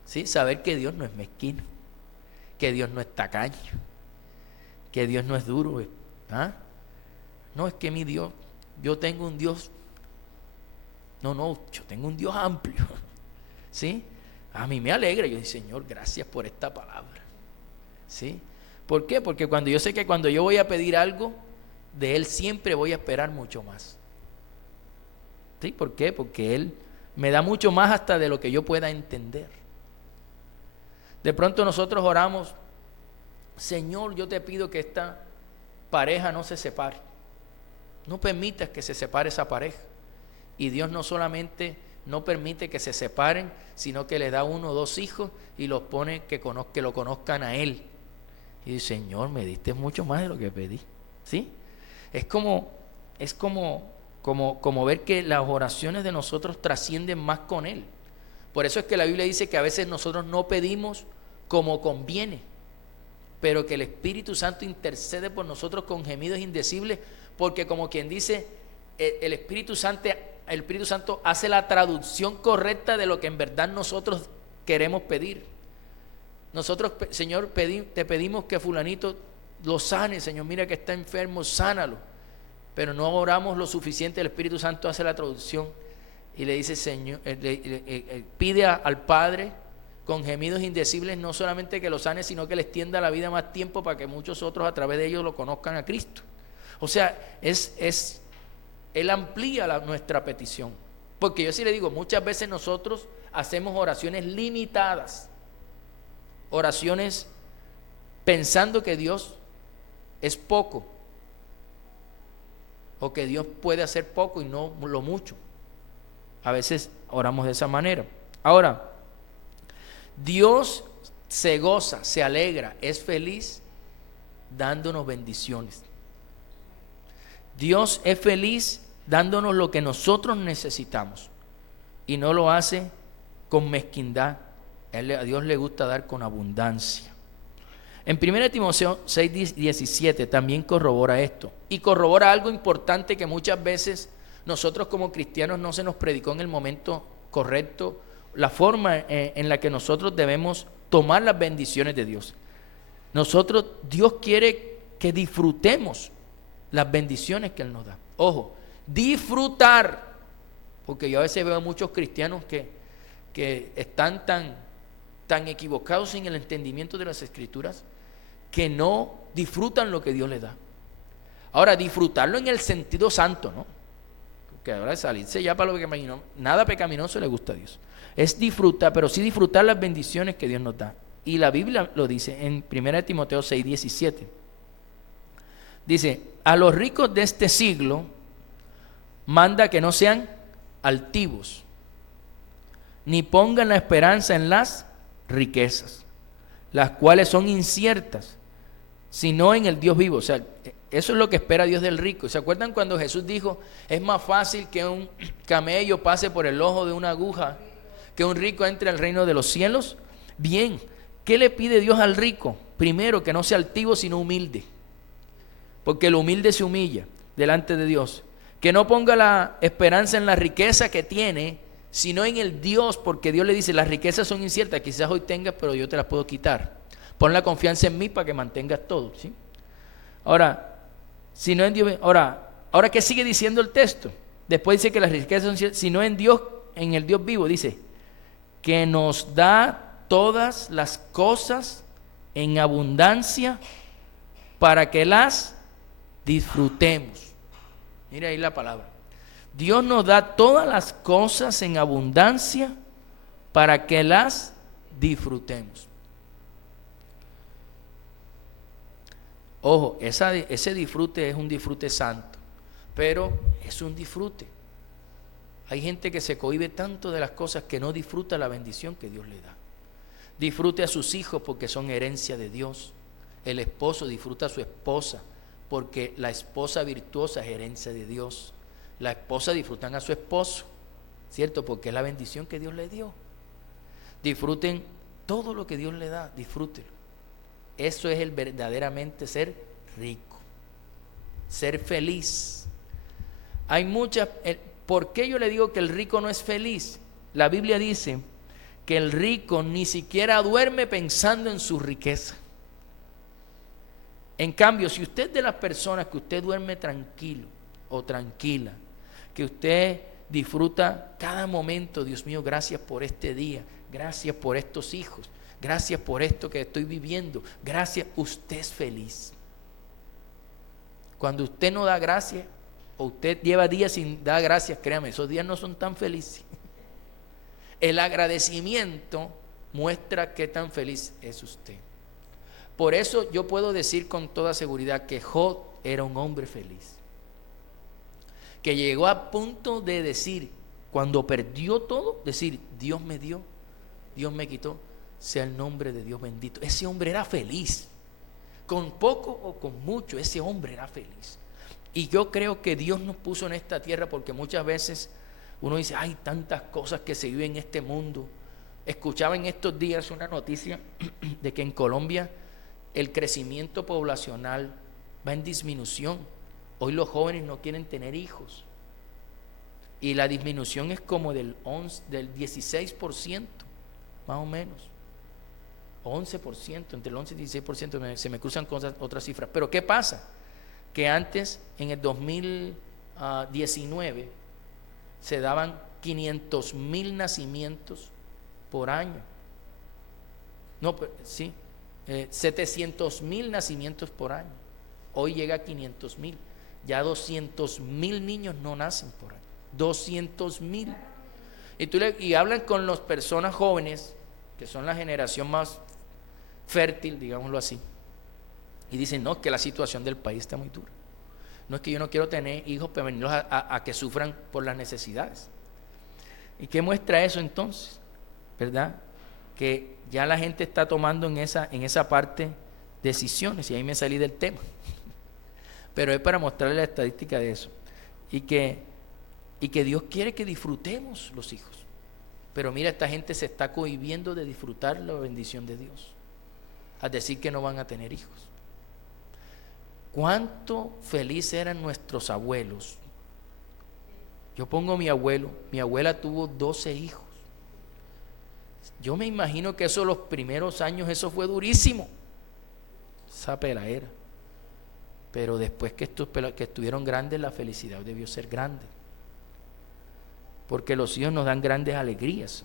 ¿sí? Saber que Dios no es mezquino, que Dios no es tacaño, que Dios no es duro. No, es que mi Dios, yo tengo un Dios. No, yo tengo un Dios amplio, ¿sí? A mí me alegra. Yo digo, Señor, gracias por esta palabra, ¿sí? ¿Por qué? Porque cuando yo sé que cuando yo voy a pedir algo de Él, siempre voy a esperar mucho más, ¿sí? ¿Por qué? Porque Él me da mucho más hasta de lo que yo pueda entender. De pronto nosotros oramos, Señor, yo te pido que esta pareja no se separe. No permitas que se separe esa pareja. Y Dios no solamente no permite que se separen, sino que les da 1 o 2 hijos y los pone que lo conozcan a Él. Y dice, Señor, me diste mucho más de lo que pedí, ¿sí? Es como ver que las oraciones de nosotros trascienden más con Él. Por eso es que la Biblia dice que a veces nosotros no pedimos como conviene, pero que el Espíritu Santo intercede por nosotros con gemidos indecibles, porque como quien dice, el Espíritu Santo hace la traducción correcta de lo que en verdad nosotros queremos pedir. Nosotros, Señor, te pedimos que fulanito lo sane, Señor, mira que está enfermo, sánalo. Pero no oramos lo suficiente, el Espíritu Santo hace la traducción y le dice, Señor, pide al Padre con gemidos indecibles, no solamente que lo sane, sino que le extienda la vida más tiempo para que muchos otros a través de ellos lo conozcan a Cristo. O sea, Él amplía nuestra petición. Porque yo sí le digo, muchas veces nosotros hacemos oraciones limitadas, oraciones pensando que Dios es poco. o que Dios puede hacer poco y no lo mucho. A veces oramos de esa manera. Ahora, Dios se goza, se alegra, es feliz dándonos bendiciones. Dios es feliz dándonos lo que nosotros necesitamos y no lo hace con mezquindad. A Dios le gusta dar con abundancia. En 1 Timoteo 6:17 también corrobora esto, y corrobora algo importante que muchas veces nosotros como cristianos no se nos predicó en el momento correcto, la forma en la que nosotros debemos tomar las bendiciones de Dios. Dios quiere que disfrutemos las bendiciones que Él nos da. Ojo, disfrutar, porque yo a veces veo a muchos cristianos que están tan equivocados en el entendimiento de las Escrituras que no disfrutan lo que Dios les da. Ahora, disfrutarlo en el sentido santo, ¿no? Porque ahora salirse ya para lo pecaminoso, nada pecaminoso le gusta a Dios. Es disfrutar, pero sí disfrutar las bendiciones que Dios nos da. Y la Biblia lo dice en 1 Timoteo 6:17. Dice, a los ricos de este siglo manda que no sean altivos, ni pongan la esperanza en las riquezas, las cuales son inciertas, sino en el Dios vivo. O sea, eso es lo que espera Dios del rico. ¿Se acuerdan cuando Jesús dijo, es más fácil que un camello pase por el ojo de una aguja que un rico entre al reino de los cielos? Bien, ¿qué le pide Dios al rico? Primero, que no sea altivo, sino humilde, porque el humilde se humilla delante de Dios. Que no ponga la esperanza en la riqueza que tiene, sino en el Dios, porque Dios le dice, las riquezas son inciertas, quizás hoy tengas, pero yo te las puedo quitar. Pon la confianza en mí para que mantengas todo, ¿sí? Ahora, si no en Dios, ahora, ¿qué sigue diciendo el texto? Después dice que las riquezas son inciertas, sino en Dios, en el Dios vivo, dice, que nos da todas las cosas en abundancia para que las disfrutemos. Mira ahí la palabra. Dios nos da todas las cosas en abundancia para que las disfrutemos. Ojo, ese disfrute es un disfrute santo, pero es un disfrute. Hay gente que se cohíbe tanto de las cosas que no disfruta la bendición que Dios le da. Disfrute a sus hijos porque son herencia de Dios. El esposo disfruta a su esposa porque la esposa virtuosa es herencia de Dios. La esposa disfrutan a su esposo, ¿cierto? Porque es la bendición que Dios le dio. Disfruten todo lo que Dios le da, disfrútenlo. Eso es el verdaderamente ser rico, ser feliz. Hay muchas. ¿Por qué yo le digo que el rico no es feliz? La Biblia dice que el rico ni siquiera duerme pensando en su riqueza. En cambio, si usted es de las personas que usted duerme tranquilo o tranquila, que usted disfruta cada momento, Dios mío, gracias por este día, gracias por estos hijos, gracias por esto que estoy viviendo, gracias, usted es feliz. Cuando usted no da gracias, o usted lleva días sin dar gracias, créame, esos días no son tan felices. El agradecimiento muestra qué tan feliz es usted. Por eso yo puedo decir con toda seguridad que Job era un hombre feliz, que llegó a punto de decir, cuando perdió todo, decir, Dios me dio, Dios me quitó, sea el nombre de Dios bendito. Ese hombre era feliz, con poco o con mucho, ese hombre era feliz. Y yo creo que Dios nos puso en esta tierra porque muchas veces uno dice, hay tantas cosas que se viven en este mundo. Escuchaba en estos días una noticia de que en Colombia el crecimiento poblacional va en disminución. Hoy los jóvenes no quieren tener hijos. Y la disminución es como del 16%, más o menos. 11%, entre el 11 y 16%, se me cruzan otras cifras. Pero ¿qué pasa? Que antes, en el 2019, se daban 500,000 nacimientos por año. No, sí, 700,000 nacimientos por año. Hoy llega a 500,000. Ya 200,000 niños no nacen por año. 200,000. Y hablan con las personas jóvenes, que son la generación más fértil, digámoslo así, y dicen, no, que la situación del país está muy dura. No es que yo no quiero tener hijos para venirlos a que sufran por las necesidades. ¿Y qué muestra eso entonces? ¿Verdad? Que ya la gente está tomando en esa parte decisiones, y ahí me salí del tema. Pero es para mostrarle la estadística de eso. Y que Dios quiere que disfrutemos los hijos. Pero mira, esta gente se está cohibiendo de disfrutar la bendición de Dios, al decir que no van a tener hijos. ¿Cuánto felices eran nuestros abuelos? Yo pongo a mi abuelo, mi abuela tuvo 12 hijos. Yo me imagino que eso los primeros años, eso fue durísimo, esa peladera. Pero después que estuvieron grandes, la felicidad debió ser grande. Porque los hijos nos dan grandes alegrías.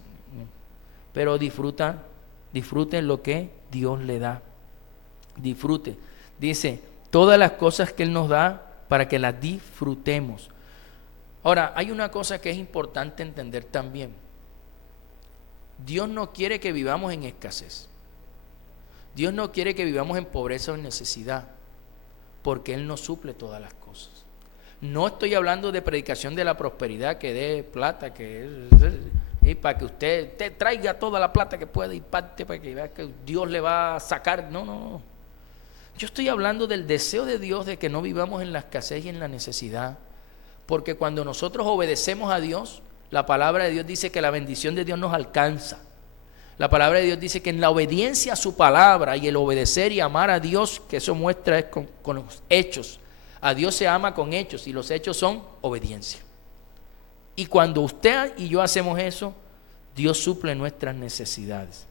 Pero disfruten lo que Dios le da. Disfruten. Dice, todas las cosas que Él nos da para que las disfrutemos. Ahora, hay una cosa que es importante entender también. Dios no quiere que vivamos en escasez. Dios no quiere que vivamos en pobreza o en necesidad, porque Él nos suple todas las cosas. No estoy hablando de predicación de la prosperidad, que dé plata, y para que usted traiga toda la plata que pueda y parte para que vea que Dios le va a sacar. No. Yo estoy hablando del deseo de Dios de que no vivamos en la escasez y en la necesidad, porque cuando nosotros obedecemos a Dios, la palabra de Dios dice que la bendición de Dios nos alcanza. La palabra de Dios dice que en la obediencia a su palabra y el obedecer y amar a Dios, que eso muestra es con los hechos. A Dios se ama con hechos y los hechos son obediencia. Y cuando usted y yo hacemos eso, Dios suple nuestras necesidades.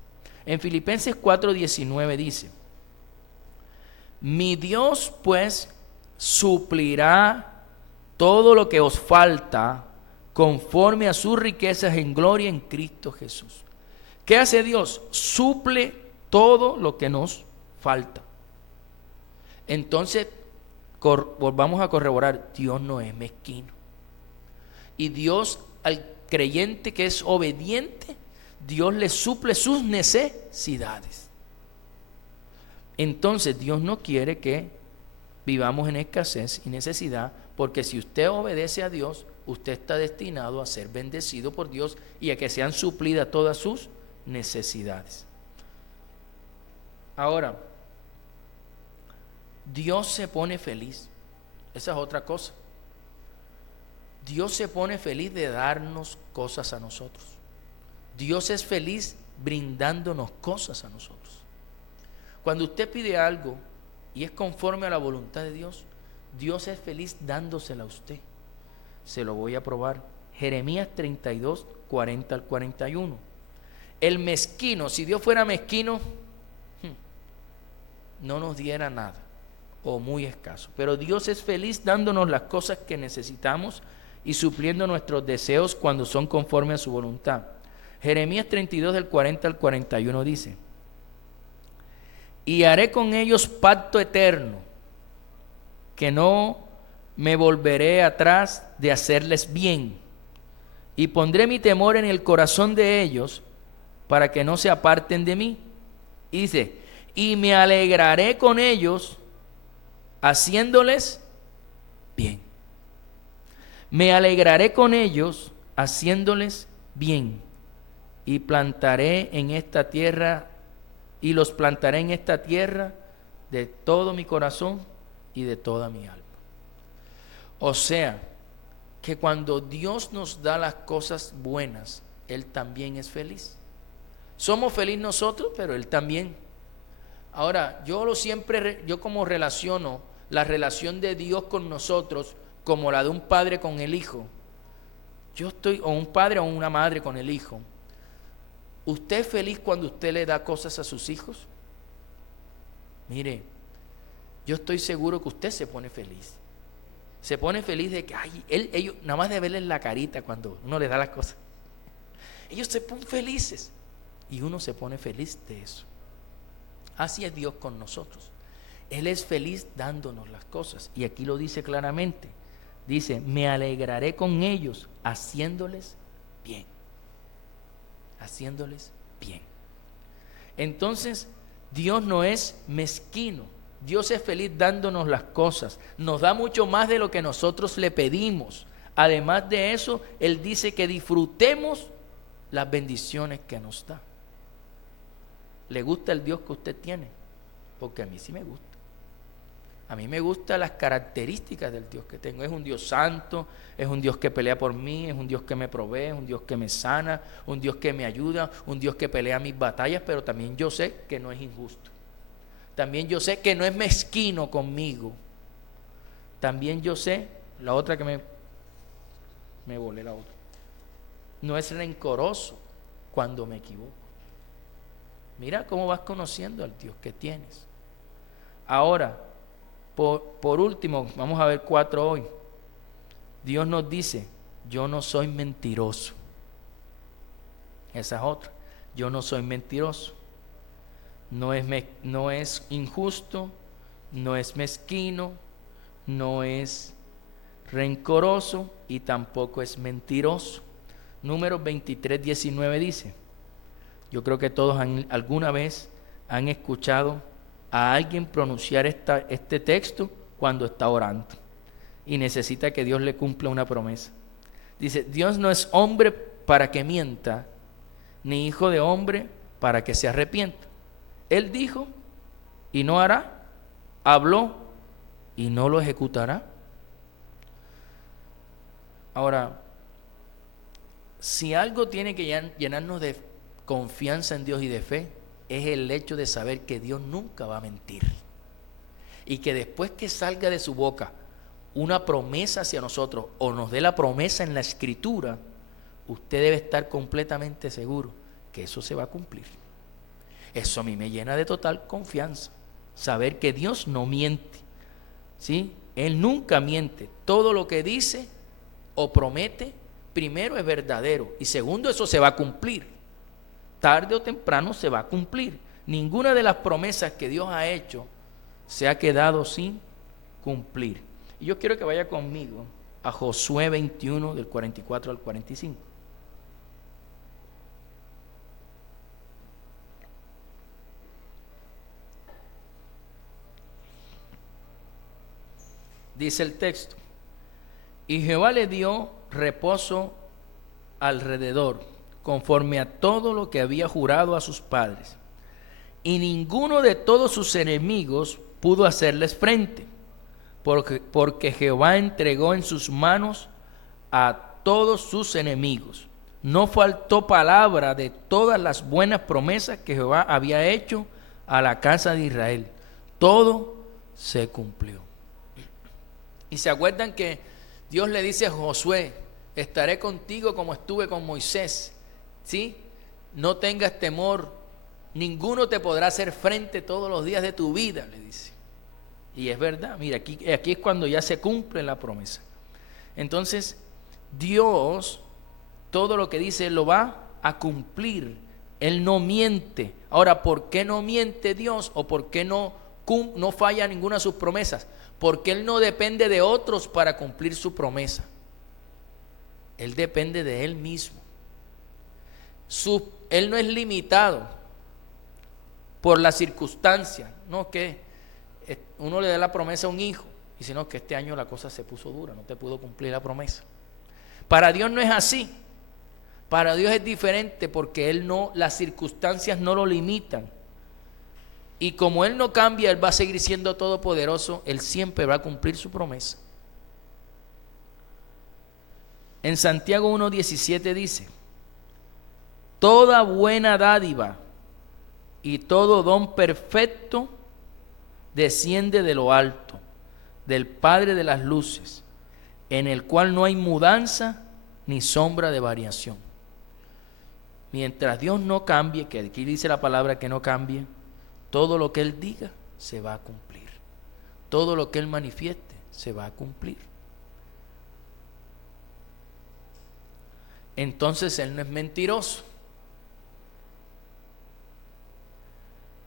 En Filipenses 4:19 dice, mi Dios pues suplirá todo lo que os falta conforme a sus riquezas en gloria en Cristo Jesús. ¿Qué hace Dios? Suple todo lo que nos falta. Entonces, volvamos a corroborar, Dios no es mezquino. Y Dios, al creyente que es obediente, Dios le suple sus necesidades. Entonces, Dios no quiere que vivamos en escasez y necesidad, porque si usted obedece a Dios, usted está destinado a ser bendecido por Dios y a que sean suplidas todas sus necesidades. Ahora, Dios se pone feliz. Esa es otra cosa. Dios se pone feliz de darnos cosas a nosotros. Dios es feliz brindándonos cosas a nosotros. Cuando usted pide algo y es conforme a la voluntad de Dios, Dios es feliz dándosela a usted. Se lo voy a probar. Jeremías 32, 40 al 41. El mezquino, si Dios fuera mezquino, no nos diera nada o muy escaso. Pero Dios es feliz dándonos las cosas que necesitamos y supliendo nuestros deseos cuando son conforme a su voluntad. Jeremías 32 del 40 al 41 dice, y haré con ellos pacto eterno, que no me volveré atrás de hacerles bien, y pondré mi temor en el corazón de ellos para que no se aparten de mí. Y dice, y me alegraré con ellos haciéndoles bien. Me alegraré con ellos haciéndoles bien, y plantaré en esta tierra, y los plantaré en esta tierra de todo mi corazón y de toda mi alma. O sea, que cuando Dios nos da las cosas buenas, Él también es feliz. Somos felices nosotros, pero Él también. Ahora, yo como relaciono la relación de Dios con nosotros como la de un padre con el hijo. O un padre o una madre con el hijo. ¿Usted es feliz cuando usted le da cosas a sus hijos? Mire, yo estoy seguro que usted se pone feliz. Se pone feliz de que ellos, nada más de verles la carita cuando uno les da las cosas, ellos se ponen felices y uno se pone feliz de eso. Así es Dios con nosotros. Él es feliz dándonos las cosas, y aquí lo dice claramente. Dice, me alegraré con ellos haciéndoles bien. Haciéndoles bien. Entonces, Dios no es mezquino. Dios es feliz dándonos las cosas. Nos da mucho más de lo que nosotros le pedimos. Además de eso, Él dice que disfrutemos las bendiciones que nos da. ¿Le gusta el Dios que usted tiene? Porque a mí sí me gusta. A mí me gustan las características del Dios que tengo. Es un Dios santo, es un Dios que pelea por mí, es un Dios que me provee, es un Dios que me sana, un Dios que me ayuda, un Dios que pelea mis batallas, pero también yo sé que no es injusto. También yo sé que no es mezquino conmigo. También yo sé, la otra que me volé la otra. No es rencoroso cuando me equivoco. Mira cómo vas conociendo al Dios que tienes. Ahora, por último, vamos a ver 4 hoy. Dios nos dice, yo no soy mentiroso. Esa es otra. Yo no soy mentiroso. No es injusto, no es mezquino, no es rencoroso y tampoco es mentiroso. Números 23:19 dice, yo creo que todos alguna vez han escuchado a alguien pronunciar este texto cuando está orando y necesita que Dios le cumpla una promesa. Dice, Dios no es hombre para que mienta, ni hijo de hombre para que se arrepienta. Él dijo y no hará, habló y no lo ejecutará. Ahora, si algo tiene que llenarnos de confianza en Dios y de fe, es el hecho de saber que Dios nunca va a mentir. Y que después que salga de su boca una promesa hacia nosotros o nos dé la promesa en la Escritura, usted debe estar completamente seguro que eso se va a cumplir. Eso a mí me llena de total confianza, saber que Dios no miente, ¿sí? Él nunca miente. Todo lo que dice o promete, primero es verdadero y segundo, eso se va a cumplir. Tarde o temprano se va a cumplir. Ninguna de las promesas que Dios ha hecho se ha quedado sin cumplir. Y yo quiero que vaya conmigo a Josué 21 del 44 al 45. Dice el texto, y Jehová le dio reposo alrededor, conforme a todo lo que había jurado a sus padres, y ninguno de todos sus enemigos pudo hacerles frente, porque Jehová entregó en sus manos a todos sus enemigos. No faltó palabra de todas las buenas promesas que Jehová había hecho a la casa de Israel. Todo se cumplió. Y se acuerdan que Dios le dice a Josué, estaré contigo como estuve con Moisés, ¿sí? No tengas temor, ninguno te podrá hacer frente todos los días de tu vida, le dice. Y es verdad, mira, aquí es cuando ya se cumple la promesa. Entonces, Dios, todo lo que dice, Él lo va a cumplir. Él no miente. Ahora, ¿por qué no miente Dios? ¿O por qué no falla ninguna de sus promesas? Porque Él no depende de otros para cumplir su promesa. Él depende de Él mismo. Él no es limitado por la circunstancia. No que uno le da la promesa a un hijo y sino que este año la cosa se puso dura, no te pudo cumplir la promesa. Para Dios no es así. Para Dios es diferente porque las circunstancias no lo limitan. Y como Él no cambia, Él va a seguir siendo todopoderoso, Él siempre va a cumplir su promesa. En Santiago 1:17 dice, toda buena dádiva y todo don perfecto desciende de lo alto, del Padre de las luces, en el cual no hay mudanza ni sombra de variación. Mientras Dios no cambie, que aquí dice la palabra que no cambie, todo lo que Él diga se va a cumplir. Todo lo que Él manifieste se va a cumplir. Entonces Él no es mentiroso.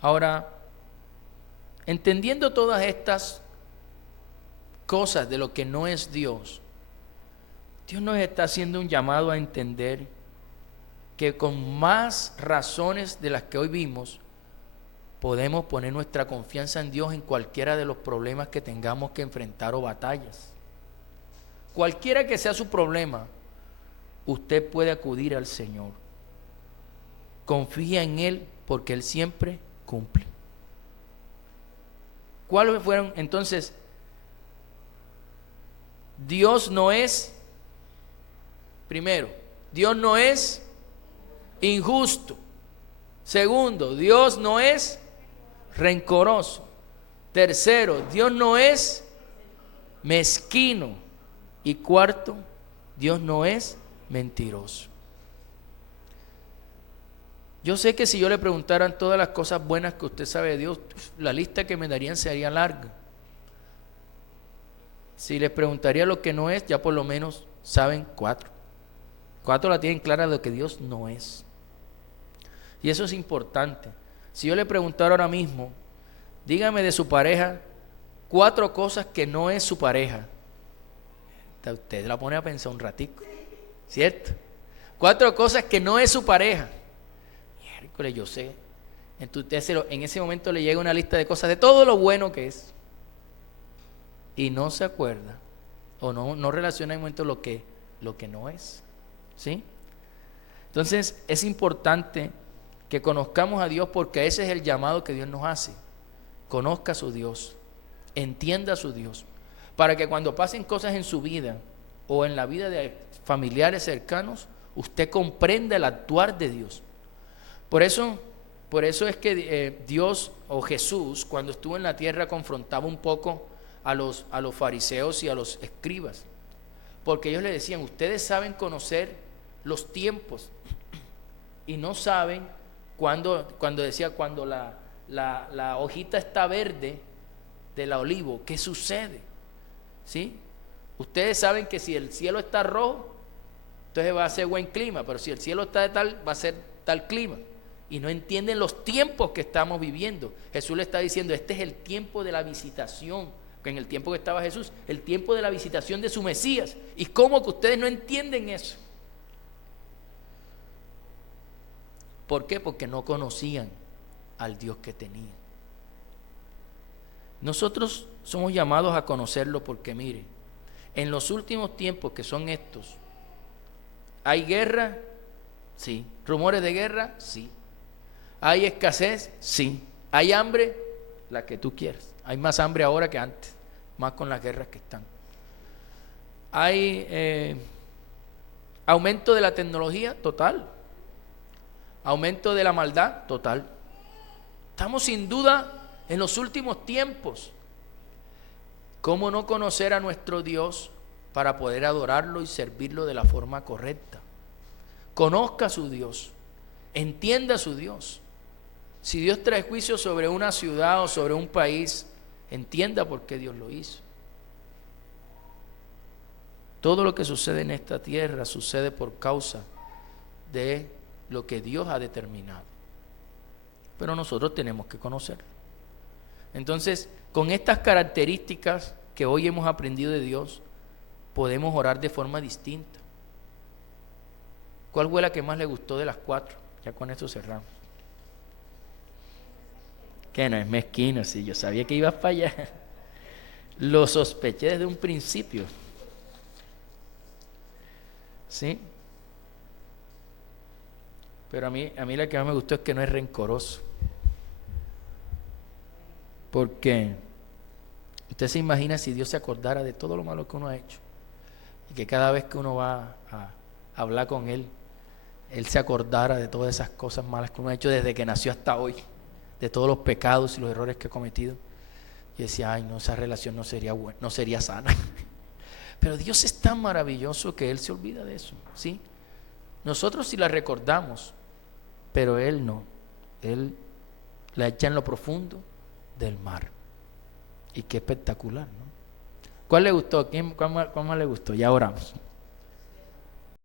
Ahora, entendiendo todas estas cosas de lo que no es Dios, Dios nos está haciendo un llamado a entender que con más razones de las que hoy vimos, podemos poner nuestra confianza en Dios en cualquiera de los problemas que tengamos que enfrentar o batallas. Cualquiera que sea su problema, usted puede acudir al Señor. Confía en Él porque Él siempre cumple. ¿Cuáles fueron entonces? Dios no es, primero, Dios no es injusto. Segundo, Dios no es rencoroso. Tercero, Dios no es mezquino. Y cuarto, Dios no es mentiroso. Yo sé que si yo le preguntaran todas las cosas buenas que usted sabe de Dios, la lista que me darían sería larga. Si les preguntaría lo que no es, ya por lo menos saben 4. 4 la tienen clara de lo que Dios no es. Y eso es importante. Si yo le preguntara ahora mismo, dígame de su pareja 4 cosas que no es su pareja. Usted la pone a pensar un ratico, ¿cierto? 4 cosas que no es su pareja. Miércoles, yo sé. Entonces en ese momento le llega una lista de cosas de todo lo bueno que es. Y no se acuerda o no relaciona en el momento lo que no es. ¿Sí? Entonces es importante que conozcamos a Dios porque ese es el llamado que Dios nos hace. Conozca a su Dios, entienda a su Dios, para que cuando pasen cosas en su vida o en la vida de familiares cercanos, usted comprenda el actuar de Dios. Por eso es que Dios o Jesús, cuando estuvo en la tierra, confrontaba un poco a los fariseos y a los escribas, porque ellos le decían: ustedes saben conocer los tiempos y no saben cuando la hojita está verde del olivo, ¿qué sucede? ¿Sí? Ustedes saben que si el cielo está rojo, entonces va a ser buen clima, pero si el cielo está de tal, va a ser tal clima. Y no entienden los tiempos que estamos viviendo. Jesús le está diciendo: este es el tiempo de la visitación, que en el tiempo que estaba Jesús, el tiempo de la visitación de su Mesías. ¿Y cómo que ustedes no entienden eso? ¿Por qué? Porque no conocían al Dios que tenían. Nosotros somos llamados a conocerlo porque, mire, en los últimos tiempos, que son estos, ¿hay guerra? Sí. ¿Rumores de guerra? Sí. ¿Hay escasez? Sí. ¿Hay hambre? La que tú quieras. Hay más hambre ahora que antes, más con las guerras que están. ¿Hay aumento de la tecnología? Total. ¿Aumento de la maldad? Total. Estamos sin duda en los últimos tiempos. ¿Cómo no conocer a nuestro Dios para poder adorarlo y servirlo de la forma correcta? Conozca a su Dios, entienda a su Dios. Si Dios trae juicio sobre una ciudad o sobre un país, entienda por qué Dios lo hizo. Todo lo que sucede en esta tierra sucede por causa de lo que Dios ha determinado. Pero nosotros tenemos que conocerlo. Entonces, con estas características que hoy hemos aprendido de Dios, podemos orar de forma distinta. ¿Cuál fue la que más le gustó de las 4? Ya con esto cerramos. Que no es mezquino, sí, yo sabía que ibas para allá. Lo sospeché desde un principio. ¿Sí? Pero a mí la que más me gustó es que no es rencoroso. Porque usted se imagina si Dios se acordara de todo lo malo que uno ha hecho y que cada vez que uno va a hablar con Él se acordara de todas esas cosas malas que uno ha hecho desde que nació hasta hoy, de todos los pecados y los errores que ha cometido. Y decía: ay, no, esa relación no sería buena, no sería sana. Pero Dios es tan maravilloso que Él se olvida de eso, ¿sí? Nosotros sí la recordamos, pero Él no. Él la echa en lo profundo del mar. Y qué espectacular, ¿no? ¿Cuál le gustó? ¿Cuál más le gustó? Ya oramos.